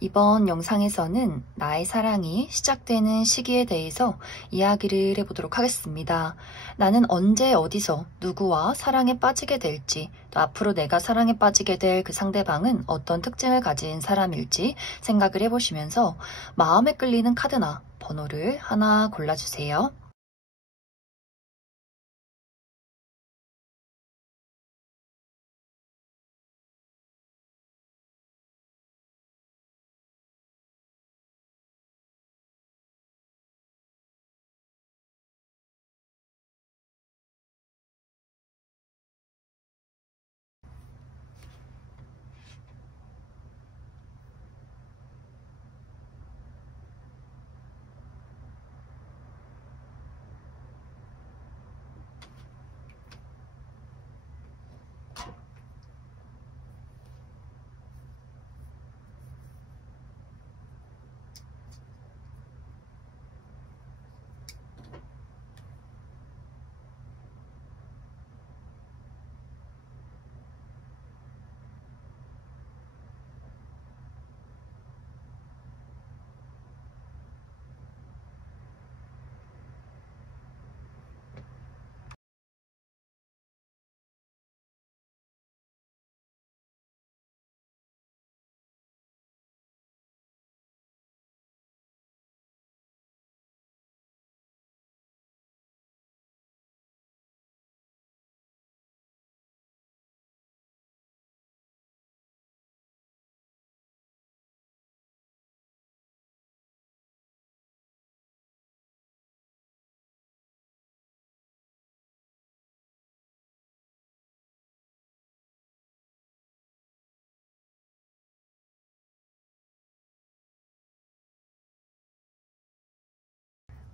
이번 영상에서는 나의 사랑이 시작되는 시기에 대해서 이야기를 해보도록 하겠습니다. 나는 언제 어디서 누구와 사랑에 빠지게 될지, 또 앞으로 내가 사랑에 빠지게 될 그 상대방은 어떤 특징을 가진 사람일지 생각을 해보시면서 마음에 끌리는 카드나 번호를 하나 골라주세요.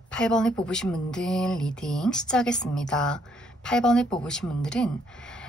팔 번을 뽑으신 분들 리딩 시작하겠습니다. 8번을 뽑으신 분들은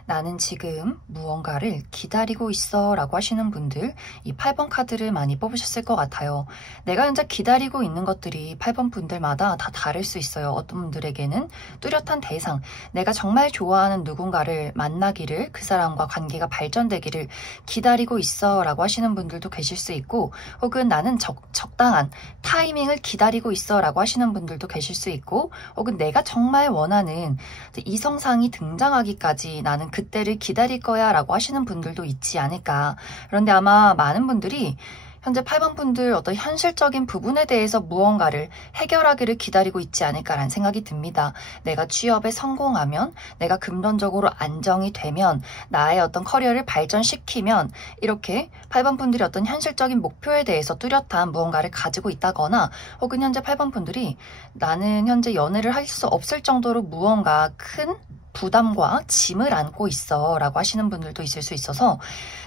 나는 지금 무언가를 기다리고 있어 라고 하시는 분들, 이 8번 카드를 많이 뽑으셨을 것 같아요. 내가 현재 기다리고 있는 것들이 8번 분들마다 다 다를 수 있어요. 어떤 분들에게는 뚜렷한 대상, 내가 정말 좋아하는 누군가를 만나기를, 그 사람과 관계가 발전되기를 기다리고 있어 라고 하시는 분들도 계실 수 있고, 혹은 나는 적당한 타이밍을 기다리고 있어 라고 하시는 분들도 계실 수 있고, 혹은 내가 정말 원하는 이성상이 등장하기까지 나는 그때를 기다릴 거야 라고 하시는 분들도 있지 않을까. 그런데 아마 많은 분들이 현재 8번 분들 어떤 현실적인 부분에 대해서 무언가를 해결하기를 기다리고 있지 않을까라는 생각이 듭니다. 내가 취업에 성공하면, 내가 금전적으로 안정이 되면, 나의 어떤 커리어를 발전시키면, 이렇게 8번 분들이 어떤 현실적인 목표에 대해서 뚜렷한 무언가를 가지고 있다거나, 혹은 현재 8번 분들이 나는 현재 연애를 할 수 없을 정도로 무언가 큰 부담과 짐을 안고 있어 라고 하시는 분들도 있을 수 있어서,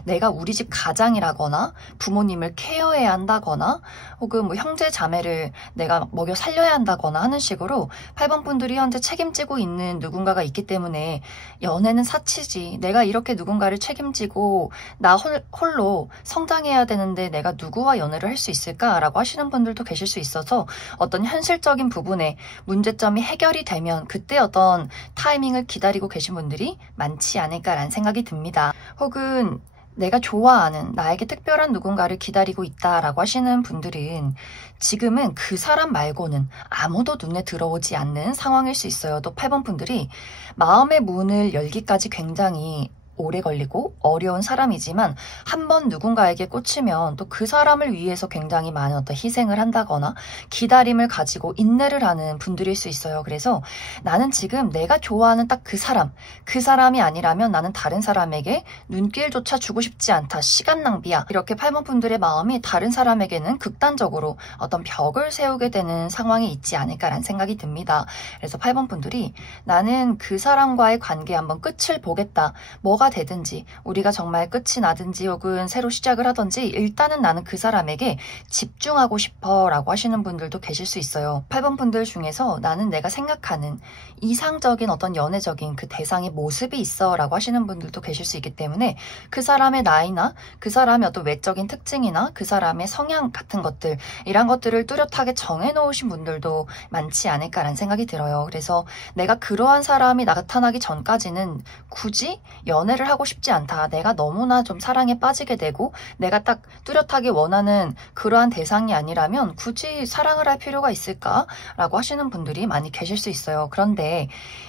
내가 우리 집 가장이라거나 부모님을 케어해야 한다거나, 혹은 뭐 형제 자매를 내가 먹여 살려야 한다거나 하는 식으로 8번 분들이 현재 책임지고 있는 누군가가 있기 때문에, 연애는 사치지, 내가 이렇게 누군가를 책임지고 나 홀로 성장해야 되는데 내가 누구와 연애를 할 수 있을까 라고 하시는 분들도 계실 수 있어서, 어떤 현실적인 부분에 문제점이 해결이 되면 그때 어떤 타이밍을 기다리고 계신 분들이 많지 않을까라는 생각이 듭니다. 혹은 내가 좋아하는 나에게 특별한 누군가를 기다리고 있다라고 하시는 분들은 지금은 그 사람 말고는 아무도 눈에 들어오지 않는 상황일 수 있어요. 또 8번 분들이 마음의 문을 열기까지 굉장히 오래 걸리고 어려운 사람이지만, 한 번 누군가에게 꽂히면 또 그 사람을 위해서 굉장히 많은 어떤 희생을 한다거나 기다림을 가지고 인내를 하는 분들일 수 있어요. 그래서 나는 지금 내가 좋아하는 딱 그 사람이 아니라면 나는 다른 사람에게 눈길조차 주고 싶지 않다, 시간 낭비야, 이렇게 8번 분들의 마음이 다른 사람에게는 극단적으로 어떤 벽을 세우게 되는 상황이 있지 않을까라는 생각이 듭니다. 그래서 8번 분들이 나는 그 사람과의 관계 한번 끝을 보겠다, 뭐가 되든지, 우리가 정말 끝이 나든지 혹은 새로 시작을 하든지 일단은 나는 그 사람에게 집중하고 싶어 라고 하시는 분들도 계실 수 있어요. 8번 분들 중에서 나는 내가 생각하는 이상적인 어떤 연애적인 그 대상의 모습이 있어 라고 하시는 분들도 계실 수 있기 때문에, 그 사람의 나이나 그 사람의 어떤 외적인 특징이나 그 사람의 성향 같은 것들, 이런 것들을 뚜렷하게 정해놓으신 분들도 많지 않을까라는 생각이 들어요. 그래서 내가 그러한 사람이 나타나기 전까지는 굳이 연애를 연애를 하고 싶지 않다. 내가 너무나 좀 사랑에 빠지게 되고 내가 딱 뚜렷하게 원하는 그러한 대상이 아니라면 굳이 사랑을 할 필요가 있을까라고 하시는 분들이 많이 계실 수 있어요. 그런데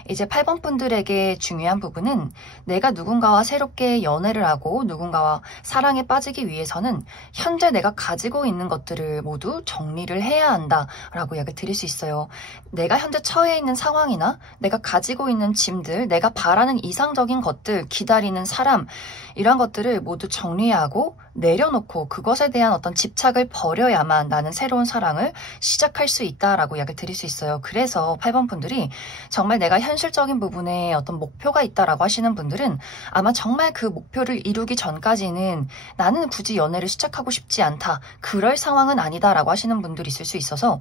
이제 8번 분들에게 중요한 부분은 내가 누군가와 새롭게 연애를 하고 누군가와 사랑에 빠지기 위해서는 현재 내가 가지고 있는 것들을 모두 정리를 해야 한다라고 이야기를 드릴 수 있어요. 내가 현재 처해 있는 상황이나 내가 가지고 있는 짐들, 내가 바라는 이상적인 것들, 기다리는 사람, 이런 것들을 모두 정리하고 내려놓고 그것에 대한 어떤 집착을 버려야만 나는 새로운 사랑을 시작할 수 있다라고 이야기를 드릴 수 있어요. 그래서 8번 분들이 정말 내가 현실적인 부분에 어떤 목표가 있다라고 하시는 분들은 아마 정말 그 목표를 이루기 전까지는 나는 굳이 연애를 시작하고 싶지 않다. 그럴 상황은 아니다라고 하시는 분들이 있을 수 있어서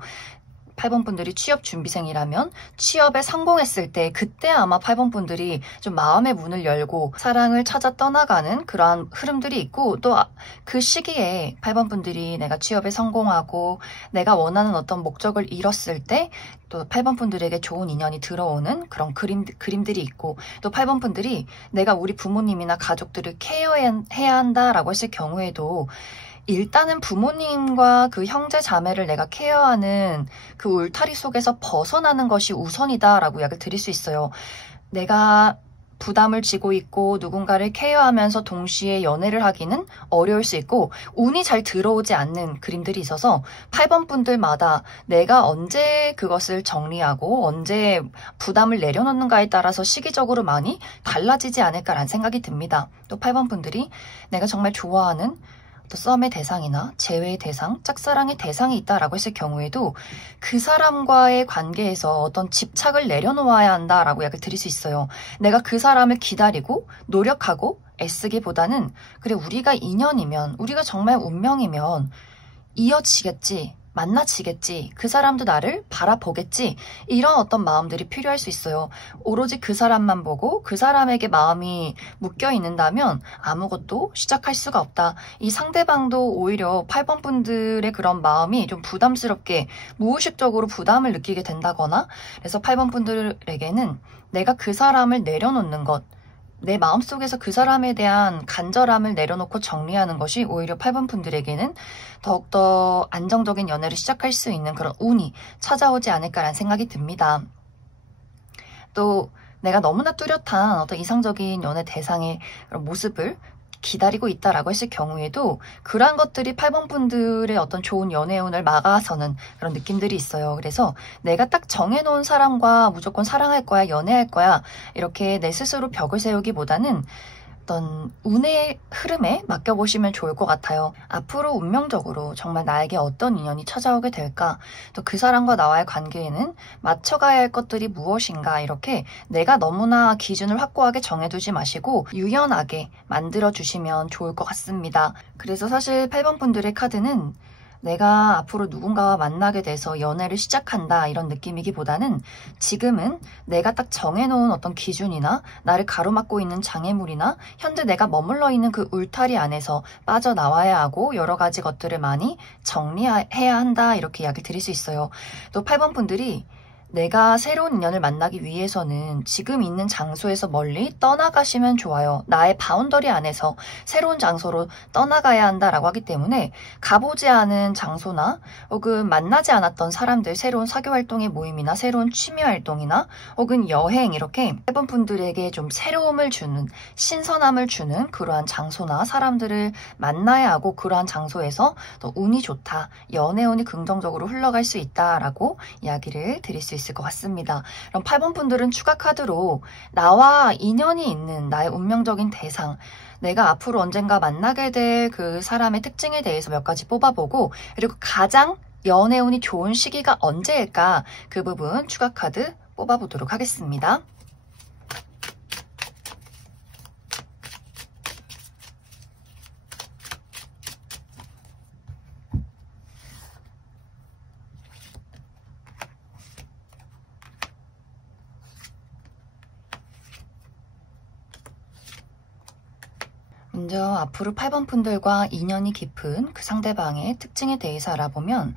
8번 분들이 취업 준비생이라면 취업에 성공했을 때 그때 아마 8번 분들이 좀 마음의 문을 열고 사랑을 찾아 떠나가는 그러한 흐름들이 있고 또 그 시기에 8번 분들이 내가 취업에 성공하고 내가 원하는 어떤 목적을 이뤘을 때 또 8번 분들에게 좋은 인연이 들어오는 그런 그림들이 있고 또 8번 분들이 내가 우리 부모님이나 가족들을 케어해야 한다라고 했을 경우에도 일단은 부모님과 그 형제 자매를 내가 케어하는 그 울타리 속에서 벗어나는 것이 우선이다라고 이야기를 드릴 수 있어요. 내가 부담을 지고 있고 누군가를 케어하면서 동시에 연애를 하기는 어려울 수 있고 운이 잘 들어오지 않는 그림들이 있어서 8번 분들마다 내가 언제 그것을 정리하고 언제 부담을 내려놓는가에 따라서 시기적으로 많이 달라지지 않을까라는 생각이 듭니다. 또 8번 분들이 내가 정말 좋아하는 또 썸의 대상이나 재회의 대상, 짝사랑의 대상이 있다라고 했을 경우에도 그 사람과의 관계에서 어떤 집착을 내려놓아야 한다라고 이야기를 드릴 수 있어요. 내가 그 사람을 기다리고 노력하고 애쓰기보다는 그래 우리가 인연이면 우리가 정말 운명이면 이어지겠지. 만나지겠지. 그 사람도 나를 바라보겠지. 이런 어떤 마음들이 필요할 수 있어요. 오로지 그 사람만 보고 그 사람에게 마음이 묶여 있는다면 아무것도 시작할 수가 없다. 이 상대방도 오히려 8번 분들의 그런 마음이 좀 부담스럽게 무의식적으로 부담을 느끼게 된다거나 그래서 8번 분들에게는 내가 그 사람을 내려놓는 것 내 마음속에서 그 사람에 대한 간절함을 내려놓고 정리하는 것이 오히려 8번 분들에게는 더욱더 안정적인 연애를 시작할 수 있는 그런 운이 찾아오지 않을까라는 생각이 듭니다. 또 내가 너무나 뚜렷한 어떤 이상적인 연애 대상의 모습을 기다리고 있다라고 했을 경우에도 그러한 것들이 8번 분들의 어떤 좋은 연애운을 막아서는 그런 느낌들이 있어요. 그래서 내가 딱 정해놓은 사람과 무조건 사랑할 거야, 연애할 거야 이렇게 내 스스로 벽을 세우기보다는 어떤 운의 흐름에 맡겨보시면 좋을 것 같아요. 앞으로 운명적으로 정말 나에게 어떤 인연이 찾아오게 될까? 또 그 사람과 나와의 관계에는 맞춰가야 할 것들이 무엇인가? 이렇게 내가 너무나 기준을 확고하게 정해두지 마시고 유연하게 만들어주시면 좋을 것 같습니다. 그래서 사실 8번 분들의 카드는 내가 앞으로 누군가와 만나게 돼서 연애를 시작한다 이런 느낌이기보다는 지금은 내가 딱 정해놓은 어떤 기준이나 나를 가로막고 있는 장애물이나 현재 내가 머물러 있는 그 울타리 안에서 빠져나와야 하고 여러 가지 것들을 많이 정리해야 한다 이렇게 이야기를 드릴 수 있어요. 또 8번 분들이 내가 새로운 인연을 만나기 위해서는 지금 있는 장소에서 멀리 떠나가시면 좋아요. 나의 바운더리 안에서 새로운 장소로 떠나가야 한다라고 하기 때문에 가보지 않은 장소나 혹은 만나지 않았던 사람들, 새로운 사교활동의 모임이나 새로운 취미활동이나 혹은 여행 이렇게 8번 분들에게 좀 새로움을 주는, 신선함을 주는 그러한 장소나 사람들을 만나야 하고 그러한 장소에서 또 운이 좋다, 연애운이 긍정적으로 흘러갈 수 있다라고 이야기를 드릴 수 있을 것 같습니다. 그럼 8번 분들은 추가 카드로 나와 인연이 있는 나의 운명적인 대상, 내가 앞으로 언젠가 만나게 될 그 사람의 특징에 대해서 몇 가지 뽑아보고 그리고 가장 연애운이 좋은 시기가 언제일까 그 부분 추가 카드 뽑아보도록 하겠습니다. 먼저 앞으로 8번 분들과 인연이 깊은 그 상대방의 특징에 대해서 알아보면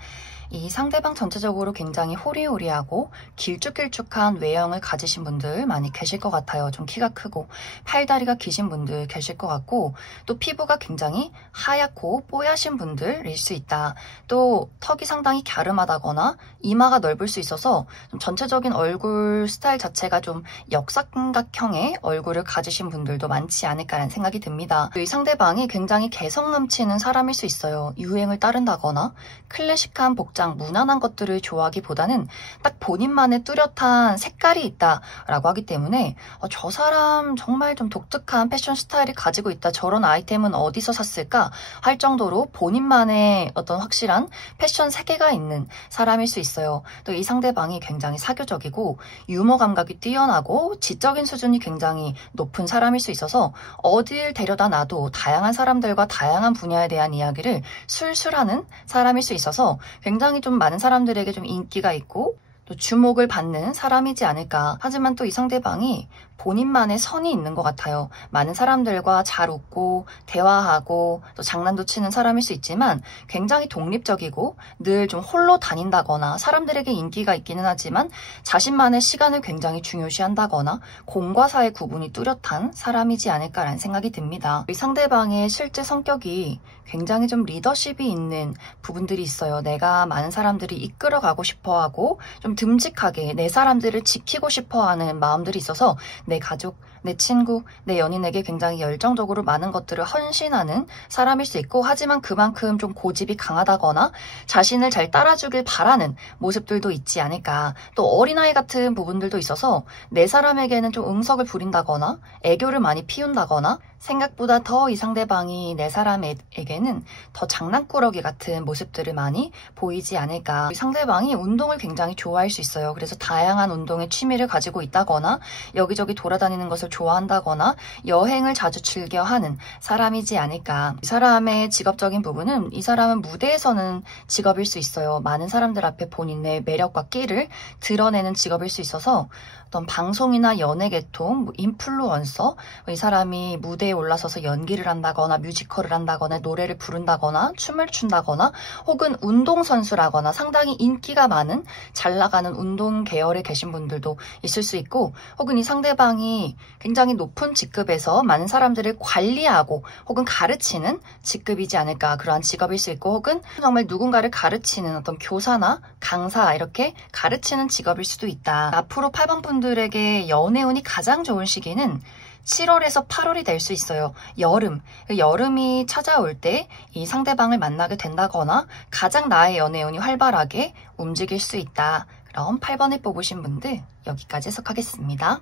이 상대방 전체적으로 굉장히 호리호리하고 길쭉길쭉한 외형을 가지신 분들 많이 계실 것 같아요. 좀 키가 크고 팔다리가 기신 분들 계실 것 같고, 또 피부가 굉장히 하얗고 뽀얗신 분들일 수 있다. 또 턱이 상당히 갸름하다거나 이마가 넓을 수 있어서 좀 전체적인 얼굴 스타일 자체가 좀 역삼각형의 얼굴을 가지신 분들도 많지 않을까라는 생각이 듭니다. 이 상대방이 굉장히 개성 넘치는 사람일 수 있어요. 유행을 따른다거나 클래식한 복장, 무난한 것들을 좋아하기보다는 딱 본인만의 뚜렷한 색깔이 있다라고 하기 때문에 저 사람 정말 좀 독특한 패션 스타일을 가지고 있다. 저런 아이템은 어디서 샀을까? 할 정도로 본인만의 어떤 확실한 패션 세계가 있는 사람일 수 있어요. 또 이 상대방이 굉장히 사교적이고 유머 감각이 뛰어나고 지적인 수준이 굉장히 높은 사람일 수 있어서 어딜 데려다 놔도 다양한 사람들과 다양한 분야에 대한 이야기를 술술하는 사람일 수 있어서 굉장히 좀 많은 사람들에게 좀 인기가 있고 또 주목을 받는 사람이지 않을까. 하지만 또 이 상대방이 본인만의 선이 있는 것 같아요. 많은 사람들과 잘 웃고 대화하고 또 장난도 치는 사람일 수 있지만 굉장히 독립적이고 늘 좀 홀로 다닌다거나 사람들에게 인기가 있기는 하지만 자신만의 시간을 굉장히 중요시한다거나 공과 사의 구분이 뚜렷한 사람이지 않을까라는 생각이 듭니다. 이 상대방의 실제 성격이 굉장히 좀 리더십이 있는 부분들이 있어요. 내가 많은 사람들이 이끌어가고 싶어하고 좀 듬직하게 내 사람들을 지키고 싶어하는 마음들이 있어서 내 가족, 내 친구, 내 연인에게 굉장히 열정적으로 많은 것들을 헌신하는 사람일 수 있고, 하지만 그만큼 좀 고집이 강하다거나 자신을 잘 따라주길 바라는 모습들도 있지 않을까. 또 어린아이 같은 부분들도 있어서 내 사람에게는 좀 응석을 부린다거나 애교를 많이 피운다거나 생각보다 더 이 상대방이 내 사람에게는 더 장난꾸러기 같은 모습들을 많이 보이지 않을까. 이 상대방이 운동을 굉장히 좋아할 수 있어요. 그래서 다양한 운동의 취미를 가지고 있다거나 여기저기 돌아다니는 것을 좋아한다거나 여행을 자주 즐겨하는 사람이지 않을까. 이 사람의 직업적인 부분은 이 사람은 무대에서는 직업일 수 있어요. 많은 사람들 앞에 본인의 매력과 끼를 드러내는 직업일 수 있어서 어떤 방송이나 연예계통, 인플루언서, 이 사람이 무대에 올라서서 연기를 한다거나 뮤지컬을 한다거나 노래를 부른다거나 춤을 춘다거나 혹은 운동선수라거나 상당히 인기가 많은 잘 나가는 운동 계열에 계신 분들도 있을 수 있고, 혹은 이 상대방이 굉장히 높은 직급에서 많은 사람들을 관리하고 혹은 가르치는 직급이지 않을까. 그러한 직업일 수 있고, 혹은 정말 누군가를 가르치는 어떤 교사나 강사 이렇게 가르치는 직업일 수도 있다. 앞으로 8번 분들에게 연애운이 가장 좋은 시기는 7월에서 8월이 될 수 있어요. 여름. 여름이 찾아올 때 이 상대방을 만나게 된다거나 가장 나의 연애운이 활발하게 움직일 수 있다. 그럼 8번을 뽑으신 분들 여기까지 해석하겠습니다.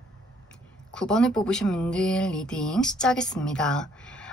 9번을 뽑으신 분들 리딩 시작하겠습니다.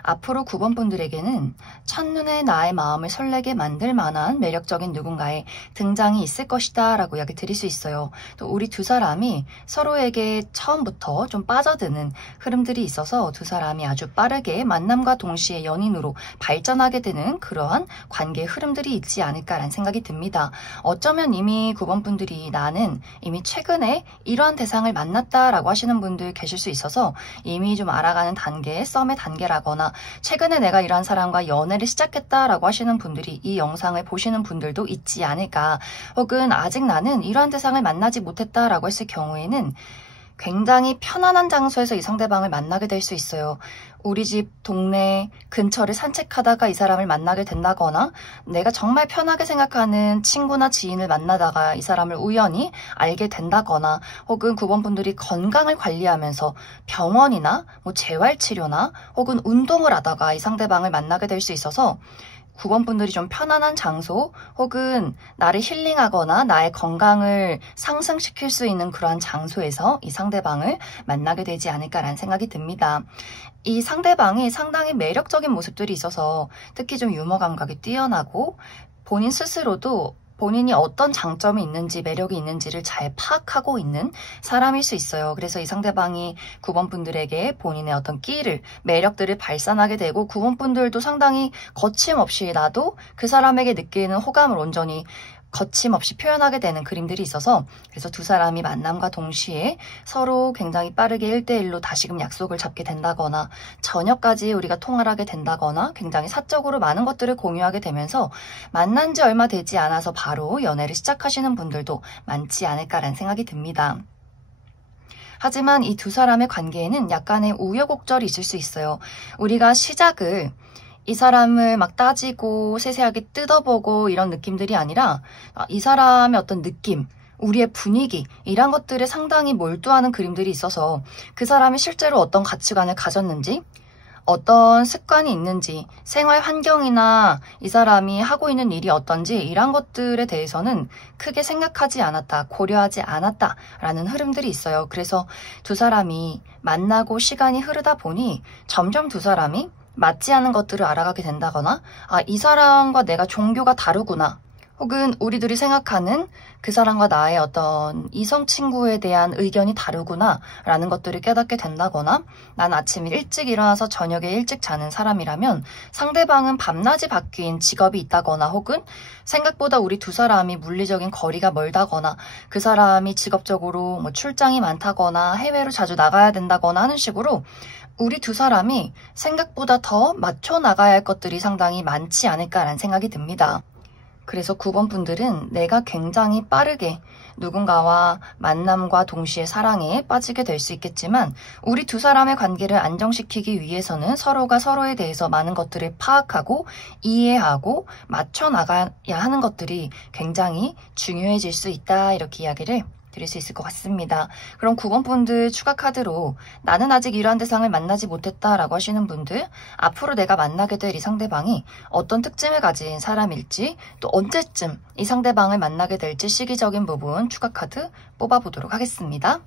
앞으로 9번 분들에게는 첫눈에 나의 마음을 설레게 만들 만한 매력적인 누군가의 등장이 있을 것이다 라고 이야기 드릴 수 있어요. 또 우리 두 사람이 서로에게 처음부터 좀 빠져드는 흐름들이 있어서 두 사람이 아주 빠르게 만남과 동시에 연인으로 발전하게 되는 그러한 관계의 흐름들이 있지 않을까라는 생각이 듭니다. 어쩌면 이미 9번 분들이 나는 이미 최근에 이러한 대상을 만났다라고 하시는 분들 계실 수 있어서 이미 좀 알아가는 단계, 썸의 단계라거나 최근에 내가 이러한 사람과 연애를 시작했다라고 하시는 분들이 이 영상을 보시는 분들도 있지 않을까. 혹은 아직 나는 이러한 대상을 만나지 못했다라고 했을 경우에는 굉장히 편안한 장소에서 이 상대방을 만나게 될 수 있어요. 우리 집 동네 근처를 산책하다가 이 사람을 만나게 된다거나 내가 정말 편하게 생각하는 친구나 지인을 만나다가 이 사람을 우연히 알게 된다거나 혹은 9번 분들이 건강을 관리하면서 병원이나 뭐 재활치료나 혹은 운동을 하다가 이 상대방을 만나게 될 수 있어서 9번 분들이 좀 편안한 장소 혹은 나를 힐링하거나 나의 건강을 상승시킬 수 있는 그러한 장소에서 이 상대방을 만나게 되지 않을까라는 생각이 듭니다. 이 상대방이 상당히 매력적인 모습들이 있어서 특히 좀 유머 감각이 뛰어나고 본인 스스로도 본인이 어떤 장점이 있는지 매력이 있는지를 잘 파악하고 있는 사람일 수 있어요. 그래서 이 상대방이 9번 분들에게 본인의 어떤 끼를, 매력들을 발산하게 되고 9번 분들도 상당히 거침없이 나도 그 사람에게 느끼는 호감을 온전히 거침없이 표현하게 되는 그림들이 있어서 그래서 두 사람이 만남과 동시에 서로 굉장히 빠르게 1대1로 다시금 약속을 잡게 된다거나 저녁까지 우리가 통화를 하게 된다거나 굉장히 사적으로 많은 것들을 공유하게 되면서 만난 지 얼마 되지 않아서 바로 연애를 시작하시는 분들도 많지 않을까라는 생각이 듭니다. 하지만 이 두 사람의 관계에는 약간의 우여곡절이 있을 수 있어요. 우리가 시작을 이 사람을 막 따지고 세세하게 뜯어보고 이런 느낌들이 아니라 이 사람의 어떤 느낌, 우리의 분위기 이런 것들에 상당히 몰두하는 그림들이 있어서 그 사람이 실제로 어떤 가치관을 가졌는지 어떤 습관이 있는지 생활 환경이나 이 사람이 하고 있는 일이 어떤지 이런 것들에 대해서는 크게 생각하지 않았다, 고려하지 않았다라는 흐름들이 있어요. 그래서 두 사람이 만나고 시간이 흐르다 보니 점점 두 사람이 맞지 않은 것들을 알아가게 된다거나 이 사람과 내가 종교가 다르구나 혹은 우리들이 생각하는 그 사람과 나의 어떤 이성 친구에 대한 의견이 다르구나 라는 것들을 깨닫게 된다거나 난 아침에 일찍 일어나서 저녁에 일찍 자는 사람이라면 상대방은 밤낮이 바뀐 직업이 있다거나 혹은 생각보다 우리 두 사람이 물리적인 거리가 멀다거나 그 사람이 직업적으로 뭐 출장이 많다거나 해외로 자주 나가야 된다거나 하는 식으로 우리 두 사람이 생각보다 더 맞춰 나가야 할 것들이 상당히 많지 않을까라는 생각이 듭니다. 그래서 9번 분들은 내가 굉장히 빠르게 누군가와 만남과 동시에 사랑에 빠지게 될 수 있겠지만 우리 두 사람의 관계를 안정시키기 위해서는 서로가 서로에 대해서 많은 것들을 파악하고 이해하고 맞춰 나가야 하는 것들이 굉장히 중요해질 수 있다 이렇게 이야기를 드릴 수 있을 것 같습니다. 그럼 9번 분들 추가 카드로 나는 아직 이러한 대상을 만나지 못했다라고 하시는 분들 앞으로 내가 만나게 될 이 상대방이 어떤 특징을 가진 사람일지 또 언제쯤 이 상대방을 만나게 될지 시기적인 부분 추가 카드 뽑아보도록 하겠습니다.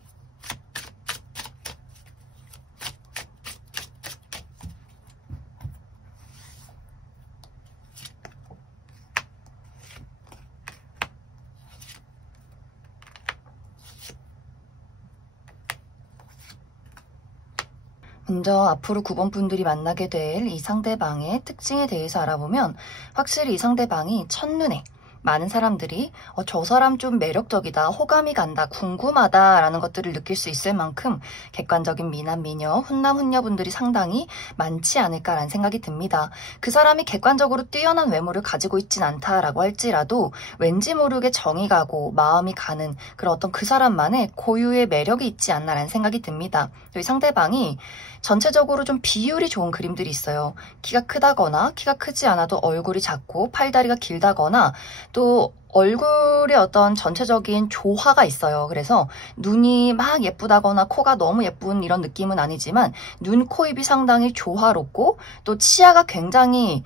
먼저 앞으로 9번 분들이 만나게 될 이 상대방의 특징에 대해서 알아보면 확실히 이 상대방이 첫눈에 많은 사람들이 저 사람 좀 매력적이다, 호감이 간다, 궁금하다 라는 것들을 느낄 수 있을 만큼 객관적인 미남, 미녀, 훈남, 훈녀분들이 상당히 많지 않을까라는 생각이 듭니다. 그 사람이 객관적으로 뛰어난 외모를 가지고 있진 않다라고 할지라도 왠지 모르게 정이 가고 마음이 가는 그런 어떤 그 사람만의 고유의 매력이 있지 않나라는 생각이 듭니다. 이 상대방이 전체적으로 좀 비율이 좋은 그림들이 있어요. 키가 크다거나 키가 크지 않아도 얼굴이 작고 팔다리가 길다거나 또 얼굴에 어떤 전체적인 조화가 있어요. 그래서 눈이 막 예쁘다거나 코가 너무 예쁜 이런 느낌은 아니지만 눈, 코, 입이 상당히 조화롭고 또 치아가 굉장히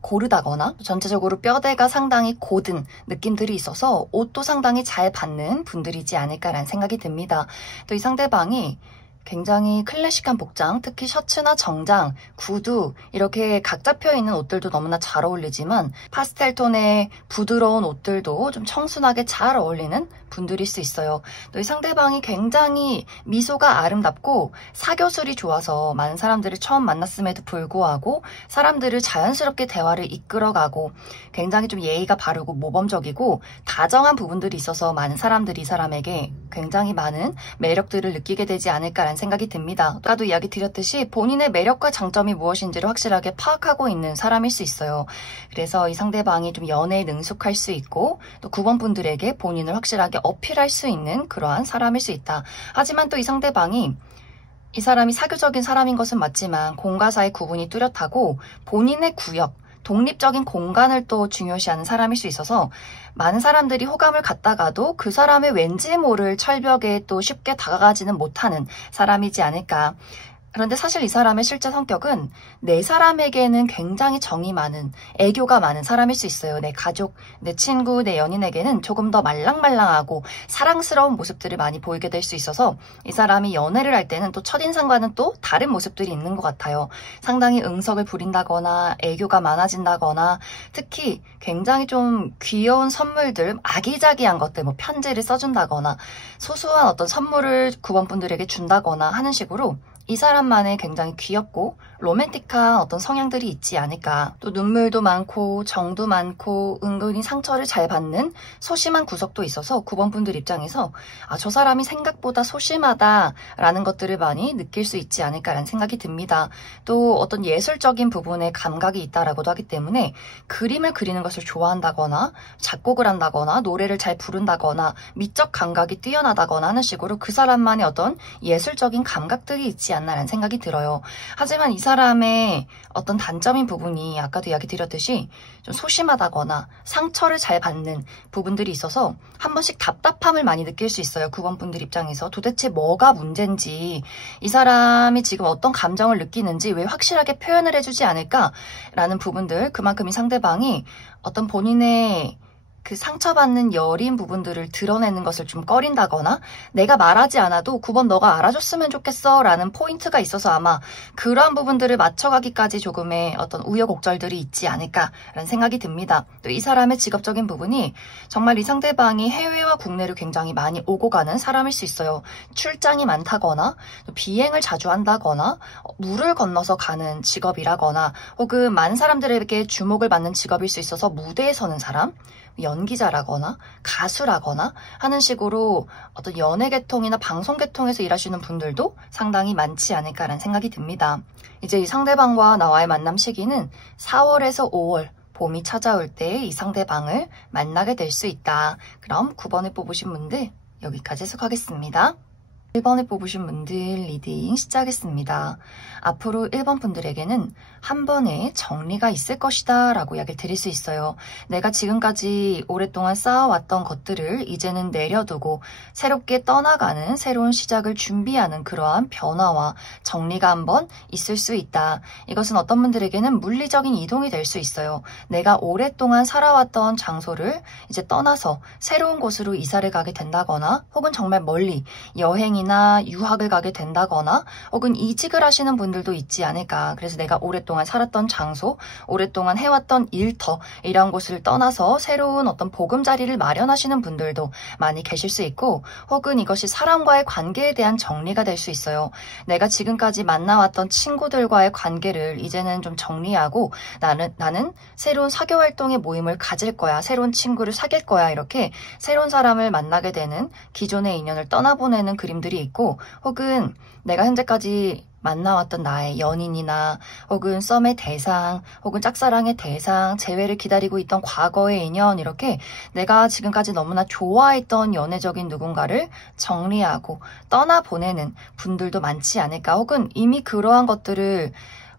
고르다거나 전체적으로 뼈대가 상당히 고든 느낌들이 있어서 옷도 상당히 잘 받는 분들이지 않을까라는 생각이 듭니다. 또 이 상대방이 굉장히 클래식한 복장, 특히 셔츠나 정장, 구두 이렇게 각 잡혀있는 옷들도 너무나 잘 어울리지만 파스텔 톤의 부드러운 옷들도 좀 청순하게 잘 어울리는 분들일 수 있어요. 또 이 상대방이 굉장히 미소가 아름답고 사교술이 좋아서 많은 사람들을 처음 만났음에도 불구하고 사람들을 자연스럽게 대화를 이끌어가고 굉장히 좀 예의가 바르고 모범적이고 다정한 부분들이 있어서 많은 사람들이 이 사람에게 굉장히 많은 매력들을 느끼게 되지 않을까라는 생각이 듭니다. 아까도 이야기 드렸듯이 본인의 매력과 장점이 무엇인지를 확실하게 파악하고 있는 사람일 수 있어요. 그래서 이 상대방이 좀 연애에 능숙할 수 있고 또 9번 분들에게 본인을 확실하게 어필할 수 있는 그러한 사람일 수 있다. 하지만 또 이 상대방이 이 사람이 사교적인 사람인 것은 맞지만 공과 사의 구분이 뚜렷하고 본인의 구역, 독립적인 공간을 또 중요시하는 사람일 수 있어서 많은 사람들이 호감을 갖다가도 그 사람의 왠지 모를 철벽에 또 쉽게 다가가지는 못하는 사람이지 않을까. 그런데 사실 이 사람의 실제 성격은 내 사람에게는 굉장히 정이 많은, 애교가 많은 사람일 수 있어요. 내 가족, 내 친구, 내 연인에게는 조금 더 말랑말랑하고 사랑스러운 모습들을 많이 보이게 될 수 있어서 이 사람이 연애를 할 때는 또 첫인상과는 또 다른 모습들이 있는 것 같아요. 상당히 응석을 부린다거나 애교가 많아진다거나 특히 굉장히 좀 귀여운 선물들, 아기자기한 것들, 뭐 편지를 써준다거나 소소한 어떤 선물을 9번 분들에게 준다거나 하는 식으로 이 사람만의 굉장히 귀엽고 로맨틱한 어떤 성향들이 있지 않을까. 또 눈물도 많고 정도 많고 은근히 상처를 잘 받는 소심한 구석도 있어서 9번 분들 입장에서 저 사람이 생각보다 소심하다라는 것들을 많이 느낄 수 있지 않을까라는 생각이 듭니다. 또 어떤 예술적인 부분에 감각이 있다라고도 하기 때문에 그림을 그리는 것을 좋아한다거나 작곡을 한다거나 노래를 잘 부른다거나 미적 감각이 뛰어나다거나 하는 식으로 그 사람만의 어떤 예술적인 감각들이 있지 않나라는 생각이 들어요. 하지만 이 사람의 어떤 단점인 부분이 아까도 이야기 드렸듯이 좀 소심하다거나 상처를 잘 받는 부분들이 있어서 한 번씩 답답함을 많이 느낄 수 있어요. 9번 분들 입장에서 도대체 뭐가 문제인지, 이 사람이 지금 어떤 감정을 느끼는지 왜 확실하게 표현을 해주지 않을까라는 부분들, 그만큼 이 상대방이 어떤 본인의 그 상처받는 여린 부분들을 드러내는 것을 좀 꺼린다거나 내가 말하지 않아도 9번 너가 알아줬으면 좋겠어 라는 포인트가 있어서 아마 그러한 부분들을 맞춰가기까지 조금의 어떤 우여곡절들이 있지 않을까라는 생각이 듭니다. 또 이 사람의 직업적인 부분이 정말 이 상대방이 해외와 국내를 굉장히 많이 오고 가는 사람일 수 있어요. 출장이 많다거나 비행을 자주 한다거나 물을 건너서 가는 직업이라거나 혹은 많은 사람들에게 주목을 받는 직업일 수 있어서 무대에 서는 사람, 연기자라거나 가수라거나 하는 식으로 어떤 연예 계통이나 방송 계통에서 일하시는 분들도 상당히 많지 않을까라는 생각이 듭니다. 이제 이 상대방과 나와의 만남 시기는 4월에서 5월 봄이 찾아올 때 이 상대방을 만나게 될 수 있다. 그럼 9번을 뽑으신 분들 여기까지 해석하겠습니다. 1번을 뽑으신 분들 리딩 시작하겠습니다. 앞으로 1번 분들에게는 한 번의 정리가 있을 것이다 라고 이야기를 드릴 수 있어요. 내가 지금까지 오랫동안 쌓아왔던 것들을 이제는 내려두고 새롭게 떠나가는 새로운 시작을 준비하는 그러한 변화와 정리가 한 번 있을 수 있다. 이것은 어떤 분들에게는 물리적인 이동이 될 수 있어요. 내가 오랫동안 살아왔던 장소를 이제 떠나서 새로운 곳으로 이사를 가게 된다거나 혹은 정말 멀리 여행이나 유학을 가게 된다거나 혹은 이직을 하시는 분들도 있지 않을까. 그래서 내가 오랫동안 살았던 장소, 오랫동안 해왔던 일터 이런 곳을 떠나서 새로운 어떤 보금자리를 마련하시는 분들도 많이 계실 수 있고 혹은 이것이 사람과의 관계에 대한 정리가 될 수 있어요. 내가 지금까지 만나왔던 친구들과의 관계를 이제는 좀 정리하고 나는 새로운 사교 활동의 모임을 가질 거야. 새로운 친구를 사귈 거야. 이렇게 새로운 사람을 만나게 되는 기존의 인연을 떠나보내는 그림들이 있고 혹은 내가 현재까지 만나왔던 나의 연인이나 혹은 썸의 대상 혹은 짝사랑의 대상, 재회를 기다리고 있던 과거의 인연 이렇게 내가 지금까지 너무나 좋아했던 연애적인 누군가를 정리하고 떠나보내는 분들도 많지 않을까. 혹은 이미 그러한 것들을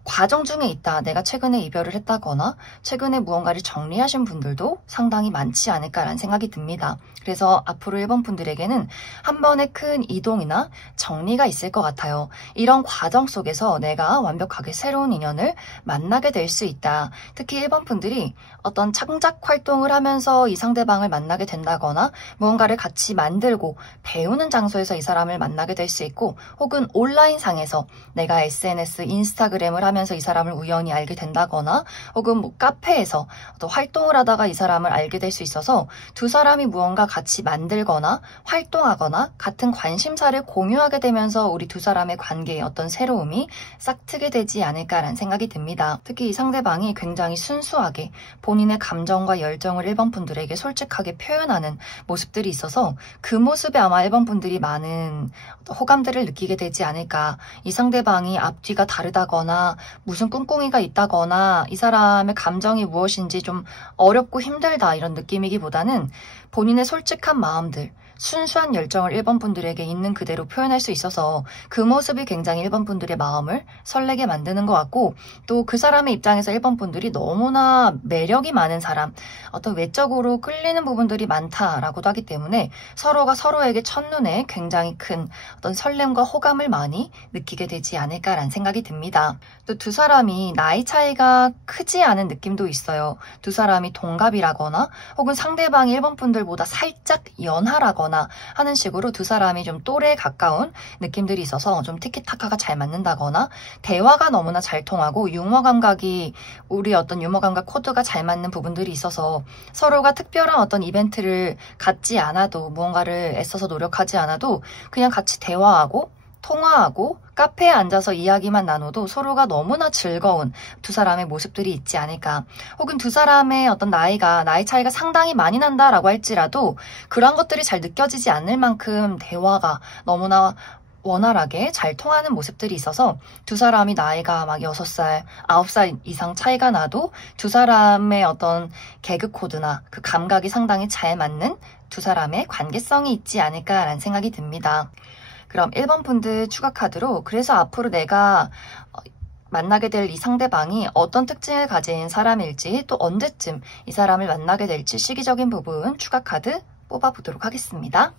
과정 중에 있다. 내가 최근에 이별을 했다거나 최근에 무언가를 정리하신 분들도 상당히 많지 않을까라는 생각이 듭니다. 그래서 앞으로 1번 분들에게는 한 번의 큰 이동이나 정리가 있을 것 같아요. 이런 과정 속에서 내가 완벽하게 새로운 인연을 만나게 될 수 있다. 특히 1번 분들이 어떤 창작 활동을 하면서 이 상대방을 만나게 된다거나 무언가를 같이 만들고 배우는 장소에서 이 사람을 만나게 될 수 있고 혹은 온라인상에서 내가 SNS, 인스타그램을 하면서 이 사람을 우연히 알게 된다거나 혹은 뭐 카페에서 또 활동을 하다가 이 사람을 알게 될 수 있어서 두 사람이 무언가 같이 만들거나 활동하거나 같은 관심사를 공유하게 되면서 우리 두 사람의 관계에 어떤 새로움이 싹트게 되지 않을까라는 생각이 듭니다. 특히 이 상대방이 굉장히 순수하게 본인의 감정과 열정을 1번 분들에게 솔직하게 표현하는 모습들이 있어서 그 모습에 아마 1번 분들이 많은 호감들을 느끼게 되지 않을까. 이 상대방이 앞뒤가 다르다거나 무슨 꿍꿍이가 있다거나 이 사람의 감정이 무엇인지 좀 어렵고 힘들다 이런 느낌이기보다는 본인의 솔직한 마음들, 순수한 열정을 1번 분들에게 있는 그대로 표현할 수 있어서 그 모습이 굉장히 1번 분들의 마음을 설레게 만드는 것 같고 또 그 사람의 입장에서 1번 분들이 너무나 매력이 많은 사람, 어떤 외적으로 끌리는 부분들이 많다라고도 하기 때문에 서로가 서로에게 첫눈에 굉장히 큰 어떤 설렘과 호감을 많이 느끼게 되지 않을까라는 생각이 듭니다. 또 두 사람이 나이 차이가 크지 않은 느낌도 있어요. 두 사람이 동갑이라거나 혹은 상대방이 1번 분들보다 살짝 연하라거나 하는 식으로 두 사람이 좀 또래에 가까운 느낌들이 있어서 좀 티키타카가 잘 맞는다거나 대화가 너무나 잘 통하고 유머 감각이 우리 어떤 유머 감각 코드가 잘 맞는 부분들이 있어서 서로가 특별한 어떤 이벤트를 갖지 않아도 무언가를 애써서 노력하지 않아도 그냥 같이 대화하고 통화하고 카페에 앉아서 이야기만 나눠도 서로가 너무나 즐거운 두 사람의 모습들이 있지 않을까. 혹은 두 사람의 어떤 나이 차이가 상당히 많이 난다라고 할지라도 그런 것들이 잘 느껴지지 않을 만큼 대화가 너무나 원활하게 잘 통하는 모습들이 있어서 두 사람이 나이가 막 6살, 9살 이상 차이가 나도 두 사람의 어떤 개그 코드나 그 감각이 상당히 잘 맞는 두 사람의 관계성이 있지 않을까라는 생각이 듭니다. 그럼 1번 분들 추가 카드로 그래서 앞으로 내가 만나게 될 이 상대방이 어떤 특징을 가진 사람일지 또 언제쯤 이 사람을 만나게 될지 시기적인 부분 추가 카드 뽑아보도록 하겠습니다.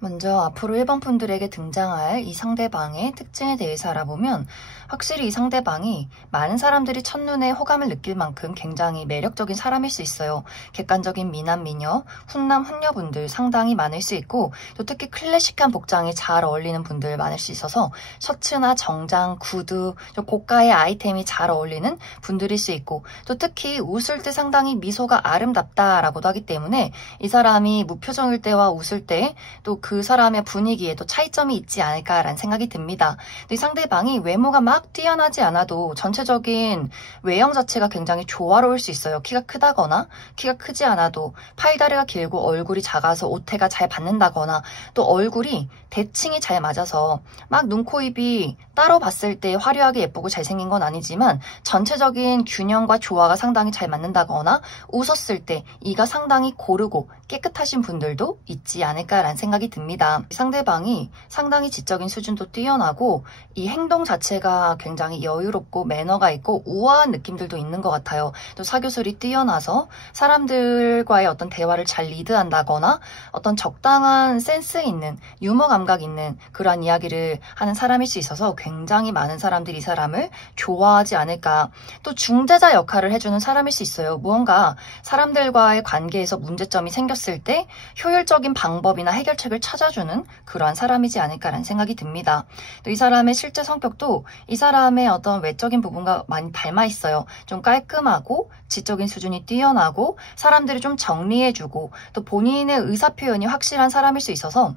먼저 앞으로 1번 분들에게 등장할 이 상대방의 특징에 대해서 알아보면 확실히 이 상대방이 많은 사람들이 첫눈에 호감을 느낄 만큼 굉장히 매력적인 사람일 수 있어요. 객관적인 미남, 미녀, 훈남, 훈녀분들 상당히 많을 수 있고 또 특히 클래식한 복장이 잘 어울리는 분들 많을 수 있어서 셔츠나 정장, 구두, 좀 고가의 아이템이 잘 어울리는 분들일 수 있고 또 특히 웃을 때 상당히 미소가 아름답다라고도 하기 때문에 이 사람이 무표정일 때와 웃을 때 또 그 사람의 분위기에도 차이점이 있지 않을까라는 생각이 듭니다. 이 상대방이 외모가 막 뛰어나지 않아도 전체적인 외형 자체가 굉장히 조화로울 수 있어요. 키가 크다거나 키가 크지 않아도 팔다리가 길고 얼굴이 작아서 오태가 잘 받는다거나 또 얼굴이 대칭이 잘 맞아서 막 눈, 코, 입이 따로 봤을 때 화려하게 예쁘고 잘생긴 건 아니지만 전체적인 균형과 조화가 상당히 잘 맞는다거나 웃었을 때 이가 상당히 고르고 깨끗하신 분들도 있지 않을까라는 생각이 듭니다. 상대방이 상당히 지적인 수준도 뛰어나고 이 행동 자체가 굉장히 여유롭고 매너가 있고 우아한 느낌들도 있는 것 같아요. 또 사교술이 뛰어나서 사람들과의 어떤 대화를 잘 리드한다거나 어떤 적당한 센스 있는 유머 감각 있는 그러한 이야기를 하는 사람일 수 있어서 굉장히 많은 사람들이 이 사람을 좋아하지 않을까. 또 중재자 역할을 해주는 사람일 수 있어요. 무언가 사람들과의 관계에서 문제점이 생겼을 때 효율적인 방법이나 해결책을 찾아주는 그러한 사람이지 않을까라는 생각이 듭니다. 또 이 사람의 실제 성격도 이 사람의 어떤 외적인 부분과 많이 닮아 있어요. 좀 깔끔하고 지적인 수준이 뛰어나고 사람들을 좀 정리해주고 또 본인의 의사 표현이 확실한 사람일 수 있어서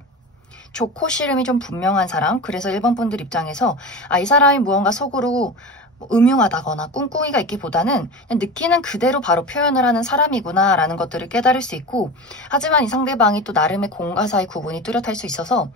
좋고 싫음이 좀 분명한 사람. 그래서 1번 분들 입장에서 이 사람이 무언가 속으로 음흉하다거나 꿍꿍이가 있기보다는 그냥 느끼는 그대로 바로 표현을 하는 사람이구나 라는 것들을 깨달을 수 있고 하지만 이 상대방이 또 나름의 공과 사의 구분이 뚜렷할 수 있어서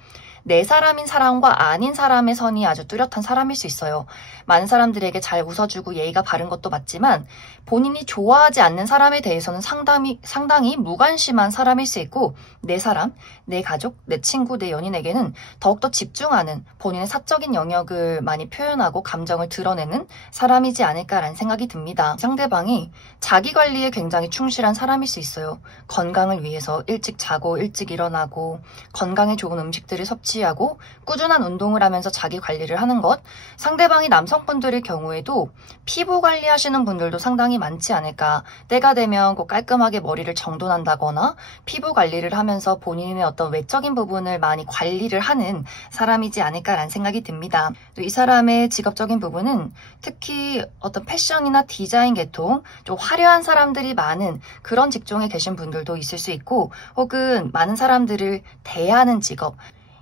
내 사람인 사람과 아닌 사람의 선이 아주 뚜렷한 사람일 수 있어요. 많은 사람들에게 잘 웃어주고 예의가 바른 것도 맞지만 본인이 좋아하지 않는 사람에 대해서는 상당히 무관심한 사람일 수 있고 내 사람, 내 가족, 내 친구, 내 연인에게는 더욱더 집중하는 본인의 사적인 영역을 많이 표현하고 감정을 드러내는 사람이지 않을까라는 생각이 듭니다. 상대방이 자기 관리에 굉장히 충실한 사람일 수 있어요. 건강을 위해서 일찍 자고 일찍 일어나고 건강에 좋은 음식들을 섭취하고 꾸준한 운동을 하면서 자기 관리를 하는 것. 상대방이 남성분들의 경우에도 피부 관리하시는 분들도 상당히 많지 않을까. 때가 되면 꼭 깔끔하게 머리를 정돈한다거나 피부 관리를 하면서 본인의 어떤 외적인 부분을 많이 관리를 하는 사람이지 않을까라는 생각이 듭니다. 또 이 사람의 직업적인 부분은 특히 어떤 패션이나 디자인 계통, 좀 화려한 사람들이 많은 그런 직종에 계신 분들도 있을 수 있고 혹은 많은 사람들을 대하는 직업,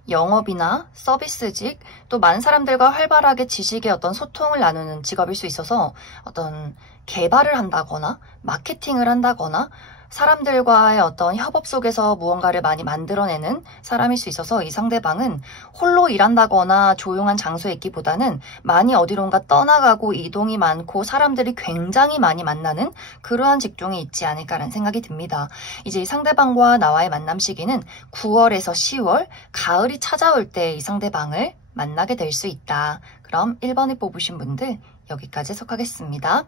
영업이나 서비스직, 또 많은 사람들과 활발하게 지식의 어떤 소통을 나누는 직업일 수 있어서 어떤 개발을 한다거나 마케팅을 한다거나 사람들과의 어떤 협업 속에서 무언가를 많이 만들어내는 사람일 수 있어서 이 상대방은 홀로 일한다거나 조용한 장소에 있기보다는 많이 어디론가 떠나가고 이동이 많고 사람들이 굉장히 많이 만나는 그러한 직종에 있지 않을까라는 생각이 듭니다. 이제 이 상대방과 나와의 만남 시기는 9월에서 10월, 가을이 찾아올 때 이 상대방을 만나게 될 수 있다. 그럼 1번을 뽑으신 분들 여기까지 해석하겠습니다.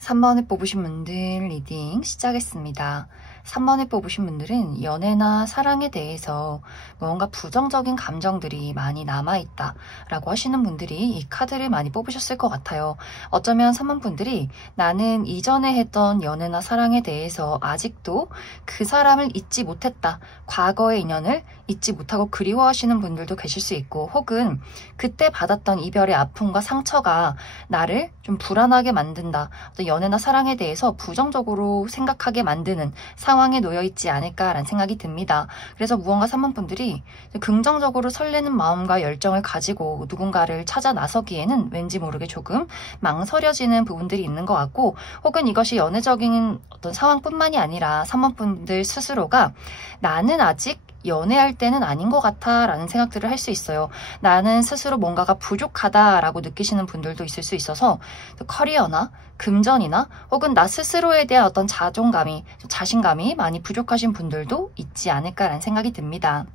3번을 뽑으신 분들 리딩 시작했습니다. 3번을 뽑으신 분들은 연애나 사랑에 대해서 뭔가 부정적인 감정들이 많이 남아있다 라고 하시는 분들이 이 카드를 많이 뽑으셨을 것 같아요. 어쩌면 3번 분들이 나는 이전에 했던 연애나 사랑에 대해서 아직도 그 사람을 잊지 못했다, 과거의 인연을 잊지 못하고 그리워하시는 분들도 계실 수 있고, 혹은 그때 받았던 이별의 아픔과 상처가 나를 좀 불안하게 만든다, 어떤 연애나 사랑에 대해서 부정적으로 생각하게 만드는 상황에 놓여 있지 않을까라는 생각이 듭니다. 그래서 무언가 3번 분들이 긍정적으로 설레는 마음과 열정을 가지고 누군가를 찾아 나서기에는 왠지 모르게 조금 망설여지는 부분들이 있는 것 같고, 혹은 이것이 연애적인 어떤 상황뿐만이 아니라 3번 분들 스스로가 나는 아직 연애할 때는 아닌 것 같아 라는 생각들을 할 수 있어요. 나는 스스로 뭔가가 부족하다라고 느끼시는 분들도 있을 수 있어서 커리어나 금전이나 혹은 나 스스로에 대한 어떤 자존감이, 자신감이 많이 부족하신 분들도 있지 않을까라는 생각이 듭니다.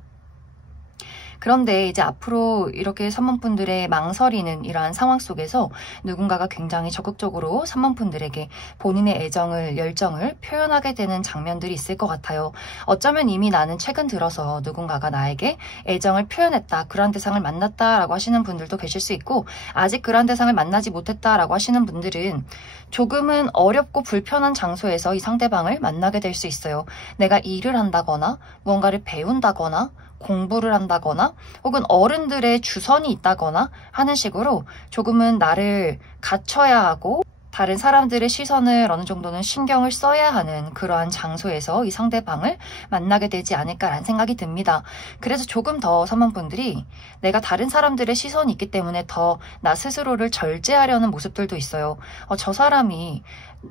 그런데 이제 앞으로 이렇게 3번 분들의 망설이는 이러한 상황 속에서 누군가가 굉장히 적극적으로 3번 분들에게 본인의 애정을, 열정을 표현하게 되는 장면들이 있을 것 같아요. 어쩌면 이미 나는 최근 들어서 누군가가 나에게 애정을 표현했다, 그러한 대상을 만났다라고 하시는 분들도 계실 수 있고, 아직 그러한 대상을 만나지 못했다라고 하시는 분들은 조금은 어렵고 불편한 장소에서 이 상대방을 만나게 될 수 있어요. 내가 일을 한다거나 무언가를 배운다거나 공부를 한다거나 혹은 어른들의 주선이 있다거나 하는 식으로 조금은 나를 갖춰야 하고 다른 사람들의 시선을 어느 정도는 신경을 써야 하는 그러한 장소에서 이 상대방을 만나게 되지 않을까라는 생각이 듭니다. 그래서 조금 더 3번 분들이 내가 다른 사람들의 시선이 있기 때문에 더 나 스스로를 절제하려는 모습들도 있어요. 저 사람이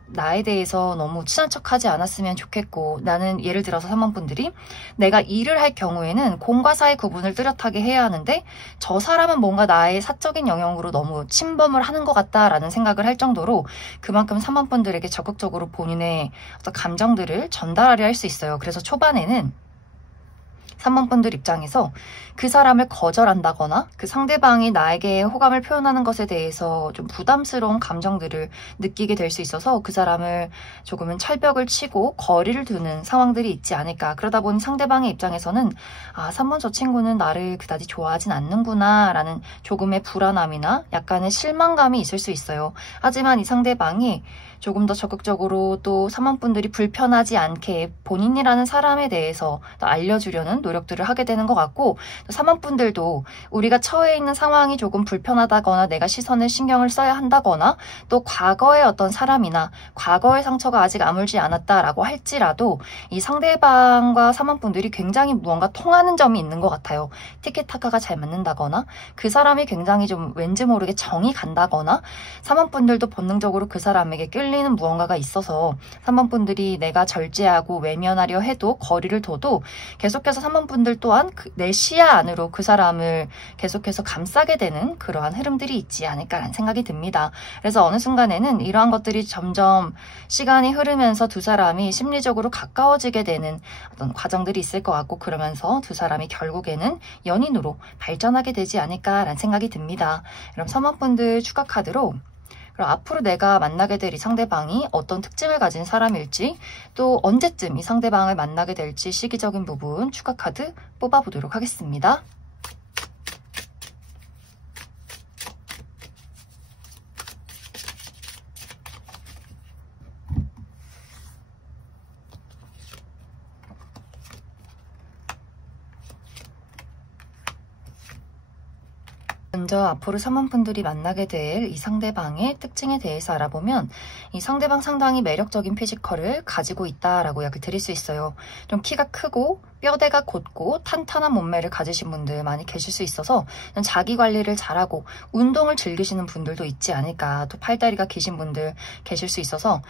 나에 대해서 너무 친한 척하지 않았으면 좋겠고, 나는 예를 들어서 3번 분들이 내가 일을 할 경우에는 공과 사의 구분을 뚜렷하게 해야 하는데 저 사람은 뭔가 나의 사적인 영역으로 너무 침범을 하는 것 같다라는 생각을 할 정도로 그만큼 3번 분들에게 적극적으로 본인의 어떤 감정들을 전달하려 할 수 있어요. 그래서 초반에는 3번 분들 입장에서 그 사람을 거절한다거나 그 상대방이 나에게 호감을 표현하는 것에 대해서 좀 부담스러운 감정들을 느끼게 될 수 있어서 그 사람을 조금은 철벽을 치고 거리를 두는 상황들이 있지 않을까. 그러다 보니 상대방의 입장에서는 3번 저 친구는 나를 그다지 좋아하진 않는구나 라는 조금의 불안함이나 약간의 실망감이 있을 수 있어요. 하지만 이 상대방이 조금 더 적극적으로 또 3번 분들이 불편하지 않게 본인이라는 사람에 대해서 또 알려주려는 노력들을 하게 되는 것 같고, 3번 분들도 우리가 처해 있는 상황이 조금 불편하다거나 내가 시선을 신경을 써야 한다거나 또 과거의 어떤 사람이나 과거의 상처가 아직 아물지 않았다라고 할지라도 이 상대방과 3번 분들이 굉장히 무언가 통하는 점이 있는 것 같아요. 티키타카가 잘 맞는다거나 그 사람이 굉장히 좀 왠지 모르게 정이 간다거나 3번 분들도 본능적으로 그 사람에게 끌리는 무언가가 있어서 3번 분들이 내가 절제하고 외면하려 해도 거리를 둬도 계속해서 3번 분들 또한 내 시야 안으로 그 사람을 계속해서 감싸게 되는 그러한 흐름들이 있지 않을까라는 생각이 듭니다. 그래서 어느 순간에는 이러한 것들이 점점 시간이 흐르면서 두 사람이 심리적으로 가까워지게 되는 어떤 과정들이 있을 것 같고, 그러면서 두 사람이 결국에는 연인으로 발전하게 되지 않을까라는 생각이 듭니다. 그럼 3번 분들 추가 카드로 그럼 앞으로 내가 만나게 될 이 상대방이 어떤 특징을 가진 사람일지, 또 언제쯤 이 상대방을 만나게 될지 시기적인 부분 추가 카드 뽑아보도록 하겠습니다. 먼저 앞으로 3번 분들이 만나게 될 이 상대방의 특징에 대해서 알아보면 이 상대방 상당히 매력적인 피지컬을 가지고 있다라고 이야기 드릴 수 있어요. 좀 키가 크고 뼈대가 곧고 탄탄한 몸매를 가지신 분들 많이 계실 수 있어서 자기 관리를 잘하고 운동을 즐기시는 분들도 있지 않을까. 또 팔다리가 기신 분들 계실 수 있어서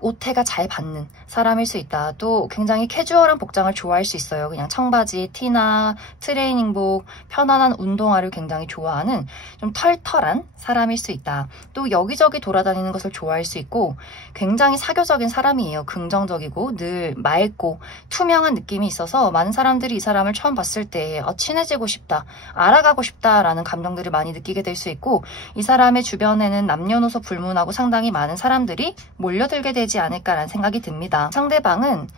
옷태가 잘 받는 사람일 수 있다. 또 굉장히 캐주얼한 복장을 좋아할 수 있어요. 그냥 청바지, 티나 트레이닝복, 편안한 운동화를 굉장히 좋아하는 좀 털털한 사람일 수 있다. 또 여기저기 돌아다니는 것을 좋아할 수 있고, 있고 굉장히 사교적인 사람이에요. 긍정적이고 늘 맑고 투명한 느낌이 있어서 많은 사람들이 이 사람을 처음 봤을 때 친해지고 싶다, 알아가고 싶다라는 감정들을 많이 느끼게 될 수 있고 이 사람의 주변에는 남녀노소 불문하고 상당히 많은 사람들이 몰려들게 되지 않을까라는 생각이 듭니다. 상대방은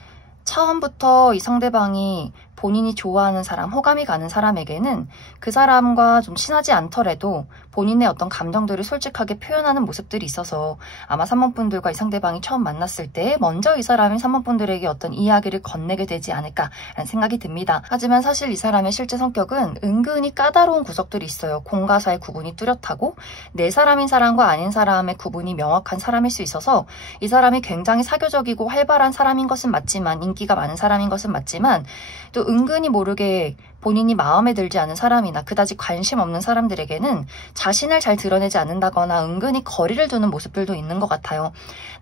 처음부터 이 상대방이 본인이 좋아하는 사람, 호감이 가는 사람에게는 그 사람과 좀 친하지 않더라도 본인의 어떤 감정들을 솔직하게 표현하는 모습들이 있어서 아마 3번분들과 이 상대방이 처음 만났을 때 먼저 이 사람이 3번분들에게 어떤 이야기를 건네게 되지 않을까라는 생각이 듭니다. 하지만 사실 이 사람의 실제 성격은 은근히 까다로운 구석들이 있어요. 공과 사의 구분이 뚜렷하고 내 사람인 사람과 아닌 사람의 구분이 명확한 사람일 수 있어서 이 사람이 굉장히 사교적이고 활발한 사람인 것은 맞지만, 인기가 많은 사람인 것은 맞지만 또 은근히 모르게 본인이 마음에 들지 않은 사람이나 그다지 관심 없는 사람들에게는 자신을 잘 드러내지 않는다거나 은근히 거리를 두는 모습들도 있는 것 같아요.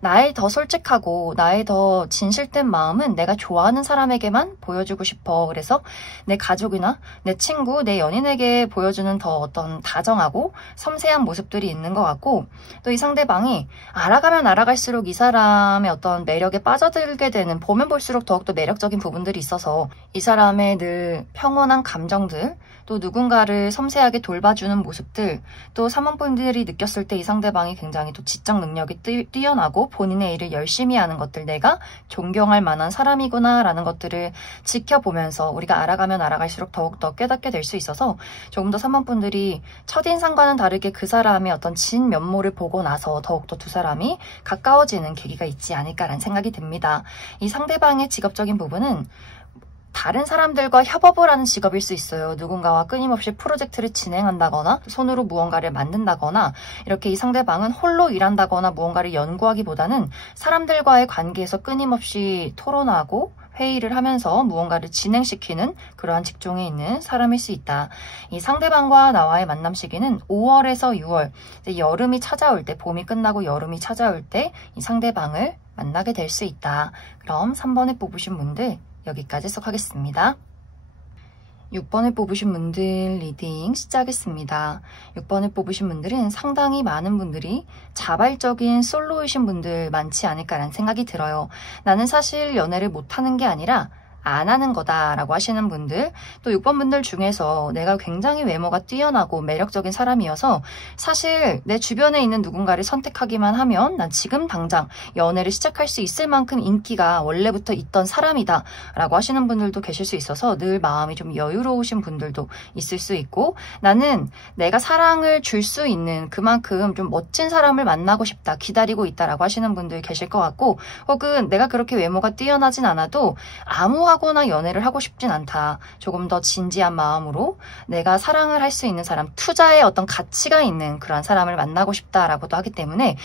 나의 더 솔직하고 나의 더 진실된 마음은 내가 좋아하는 사람에게만 보여주고 싶어. 그래서 내 가족이나 내 친구, 내 연인에게 보여주는 더 어떤 다정하고 섬세한 모습들이 있는 것 같고, 또 이 상대방이 알아가면 알아갈수록 이 사람의 어떤 매력에 빠져들게 되는, 보면 볼수록 더욱더 매력적인 부분들이 있어서 이 사람의 늘 평온한 감정들, 또 누군가를 섬세하게 돌봐주는 모습들, 또 3번분들이 느꼈을 때 이 상대방이 굉장히 또 지적 능력이 뛰어나고 본인의 일을 열심히 하는 것들, 내가 존경할 만한 사람이구나 라는 것들을 지켜보면서 우리가 알아가면 알아갈수록 더욱더 깨닫게 될 수 있어서 조금 더 3번분들이 첫인상과는 다르게 그 사람의 어떤 진 면모를 보고 나서 더욱더 두 사람이 가까워지는 계기가 있지 않을까라는 생각이 듭니다. 이 상대방의 직업적인 부분은 다른 사람들과 협업을 하는 직업일 수 있어요. 누군가와 끊임없이 프로젝트를 진행한다거나 손으로 무언가를 만든다거나, 이렇게 이 상대방은 홀로 일한다거나 무언가를 연구하기보다는 사람들과의 관계에서 끊임없이 토론하고 회의를 하면서 무언가를 진행시키는 그러한 직종에 있는 사람일 수 있다. 이 상대방과 나와의 만남 시기는 5월에서 6월, 여름이 찾아올 때, 봄이 끝나고 여름이 찾아올 때 이 상대방을 만나게 될 수 있다. 그럼 3번에 뽑으신 분들 여기까지 해석하겠습니다. 6번을 뽑으신 분들 리딩 시작하겠습니다. 6번을 뽑으신 분들은 상당히 많은 분들이 자발적인 솔로이신 분들 많지 않을까라는 생각이 들어요. 나는 사실 연애를 못하는 게 아니라 안 하는 거다라고 하시는 분들, 또 6번 분들 중에서 내가 굉장히 외모가 뛰어나고 매력적인 사람이어서 사실 내 주변에 있는 누군가를 선택하기만 하면 난 지금 당장 연애를 시작할 수 있을 만큼 인기가 원래부터 있던 사람이다 라고 하시는 분들도 계실 수 있어서 늘 마음이 좀 여유로우신 분들도 있을 수 있고, 나는 내가 사랑을 줄 수 있는 그만큼 좀 멋진 사람을 만나고 싶다, 기다리고 있다라고 하시는 분들 계실 것 같고, 혹은 내가 그렇게 외모가 뛰어나진 않아도 아무하고나 연애를 하고 싶진 않다, 조금 더 진지한 마음으로 내가 사랑을 할 수 있는 사람, 투자의 어떤 가치가 있는 그런 사람을 만나고 싶다라고도 하기 때문에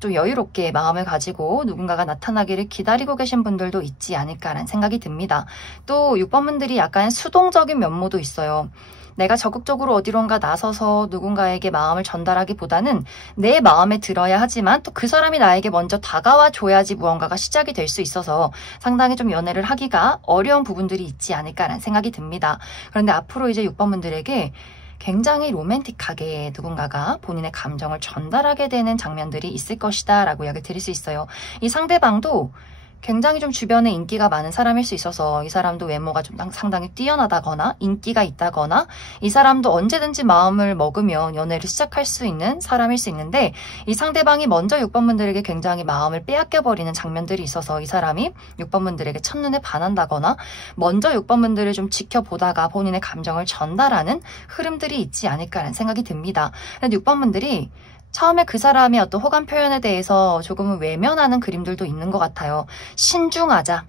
좀 여유롭게 마음을 가지고 누군가가 나타나기를 기다리고 계신 분들도 있지 않을까라는 생각이 듭니다. 또 6번 분들이 약간 수동적인 면모도 있어요. 내가 적극적으로 어디론가 나서서 누군가에게 마음을 전달하기보다는 내 마음에 들어야 하지만 또 그 사람이 나에게 먼저 다가와 줘야지 무언가가 시작이 될 수 있어서 상당히 좀 연애를 하기가 어려운 부분들이 있지 않을까라는 생각이 듭니다. 그런데 앞으로 이제 6번 분들에게 굉장히 로맨틱하게 누군가가 본인의 감정을 전달하게 되는 장면들이 있을 것이다 라고 이야기 드릴 수 있어요. 이 상대방도 굉장히 좀 주변에 인기가 많은 사람일 수 있어서 이 사람도 외모가 좀 상당히 뛰어나다거나 인기가 있다거나 이 사람도 언제든지 마음을 먹으면 연애를 시작할 수 있는 사람일 수 있는데, 이 상대방이 먼저 6번 분들에게 굉장히 마음을 빼앗겨버리는 장면들이 있어서 이 사람이 6번 분들에게 첫눈에 반한다거나 먼저 6번 분들을 좀 지켜보다가 본인의 감정을 전달하는 흐름들이 있지 않을까라는 생각이 듭니다. 근데 6번 분들이 처음에 그 사람의 어떤 호감 표현에 대해서 조금은 외면하는 그림들도 있는 것 같아요. 신중하자.